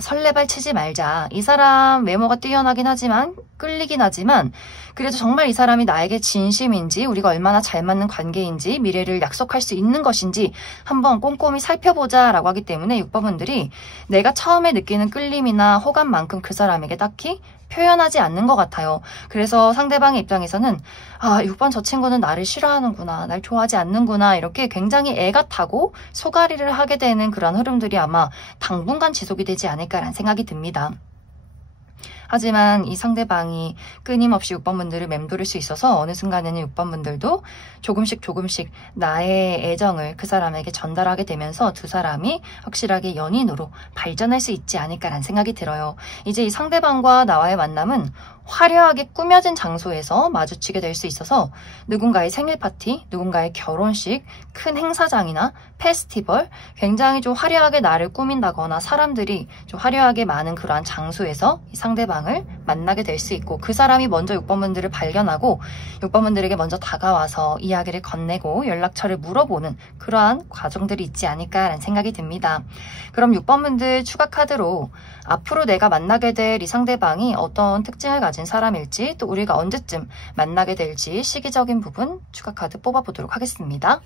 설레발 치지 말자. 이 사람 외모가 뛰어나긴 하지만, 끌리긴 하지만 그래도 정말 이 사람이 나에게 진심인지, 우리가 얼마나 잘 맞는 관계인지, 미래를 약속할 수 있는 것인지 한번 꼼꼼히 살펴보자 라고 하기 때문에 6번분들이 내가 처음에 느끼는 끌림이나 호감만큼 그 사람에게 딱히 표현하지 않는 것 같아요. 그래서 상대방의 입장에서는 6번 저 친구는 나를 싫어하는구나, 날 좋아하지 않는구나, 이렇게 굉장히 애가 타고 소가리를 하게 되는 그런 흐름들이 아마 당분간 지속이 되지 않을까라는 생각이 듭니다. 하지만 이 상대방이 끊임없이 6번분들을 맴돌릴 수 있어서 어느 순간에는 6번분들도 조금씩 나의 애정을 그 사람에게 전달하게 되면서 두 사람이 확실하게 연인으로 발전할 수 있지 않을까라는 생각이 들어요. 이제 이 상대방과 나와의 만남은 화려하게 꾸며진 장소에서 마주치게 될 수 있어서 누군가의 생일 파티, 누군가의 결혼식, 큰 행사장이나 페스티벌, 굉장히 좀 화려하게 나를 꾸민다거나 사람들이 좀 화려하게 많은 그러한 장소에서 이 상대방을 만나게 될 수 있고 그 사람이 먼저 6번분들을 발견하고 6번분들에게 먼저 다가와서 이야기를 건네고 연락처를 물어보는 그러한 과정들이 있지 않을까라는 생각이 듭니다. 그럼 6번분들 추가 카드로 앞으로 내가 만나게 될 이 상대방이 어떤 특징을 가진 사람일지 또 우리가 언제쯤 만나게 될지 시기적인 부분 추가 카드 뽑아보도록 하겠습니다.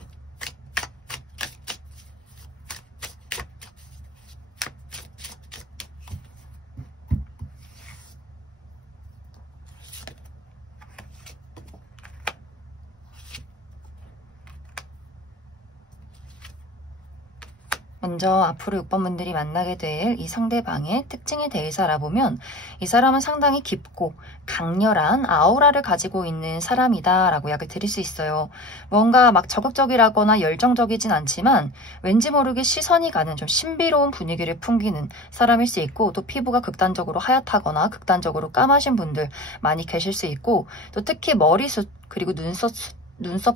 먼저 앞으로 6번분들이 만나게 될 이 상대방의 특징에 대해서 알아보면 이 사람은 상당히 깊고 강렬한 아우라를 가지고 있는 사람이다 라고 이야기 드릴 수 있어요. 뭔가 막 적극적이라거나 열정적이진 않지만 왠지 모르게 시선이 가는 좀 신비로운 분위기를 풍기는 사람일 수 있고 또 피부가 극단적으로 하얗다거나 극단적으로 까마신 분들 많이 계실 수 있고 또 특히 머리숱 그리고 눈썹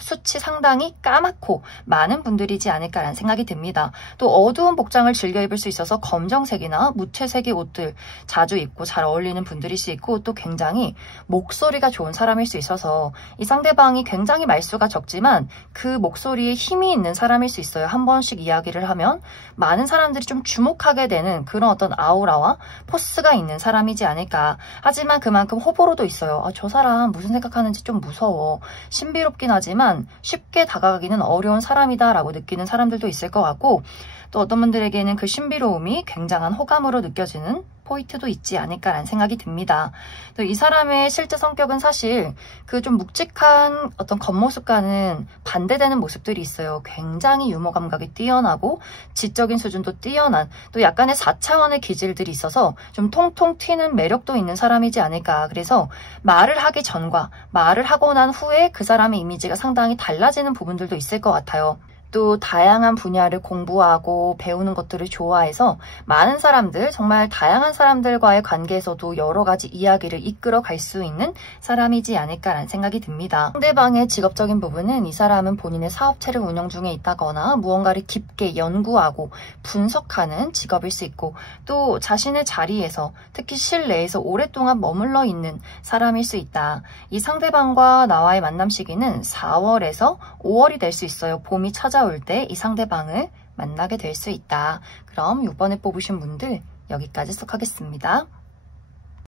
숱이 상당히 까맣고 많은 분들이지 않을까라는 생각이 듭니다. 또 어두운 복장을 즐겨 입을 수 있어서 검정색이나 무채색의 옷들 자주 입고 잘 어울리는 분들일 수 있고 또 굉장히 목소리가 좋은 사람일 수 있어서 이 상대방이 굉장히 말수가 적지만 그 목소리에 힘이 있는 사람일 수 있어요. 한 번씩 이야기를 하면 많은 사람들이 좀 주목하게 되는 그런 어떤 아우라와 포스가 있는 사람이지 않을까. 하지만 그만큼 호불호도 있어요. 저 사람 무슨 생각하는지 좀 무서워. 신비롭긴 하지만 쉽게 다가가기는 어려운 사람이다 라고 느끼는 사람들도 있을 것 같고 또 어떤 분들에게는 그 신비로움이 굉장한 호감으로 느껴지는 포인트도 있지 않을까라는 생각이 듭니다. 또 이 사람의 실제 성격은 사실 그 좀 묵직한 어떤 겉모습과는 반대되는 모습들이 있어요. 굉장히 유머 감각이 뛰어나고 지적인 수준도 뛰어난 또 약간의 4차원의 기질들이 있어서 좀 통통 튀는 매력도 있는 사람이지 않을까. 그래서 말을 하기 전과 말을 하고 난 후에 그 사람의 이미지가 상당히 달라지는 부분들도 있을 것 같아요. 또 다양한 분야를 공부하고 배우는 것들을 좋아해서 많은 사람들, 정말 다양한 사람들과의 관계에서도 여러 가지 이야기를 이끌어 갈 수 있는 사람이지 않을까라는 생각이 듭니다. 상대방의 직업적인 부분은 이 사람은 본인의 사업체를 운영 중에 있다거나 무언가를 깊게 연구하고 분석하는 직업일 수 있고 또 자신의 자리에서 특히 실내에서 오랫동안 머물러 있는 사람일 수 있다. 이 상대방과 나와의 만남 시기는 4월에서 5월이 될 수 있어요. 봄이 찾아올 때 이 상대방을 만나게 될 수 있다. 그럼 6번에 뽑으신 분들 여기까지 쏙 하겠습니다.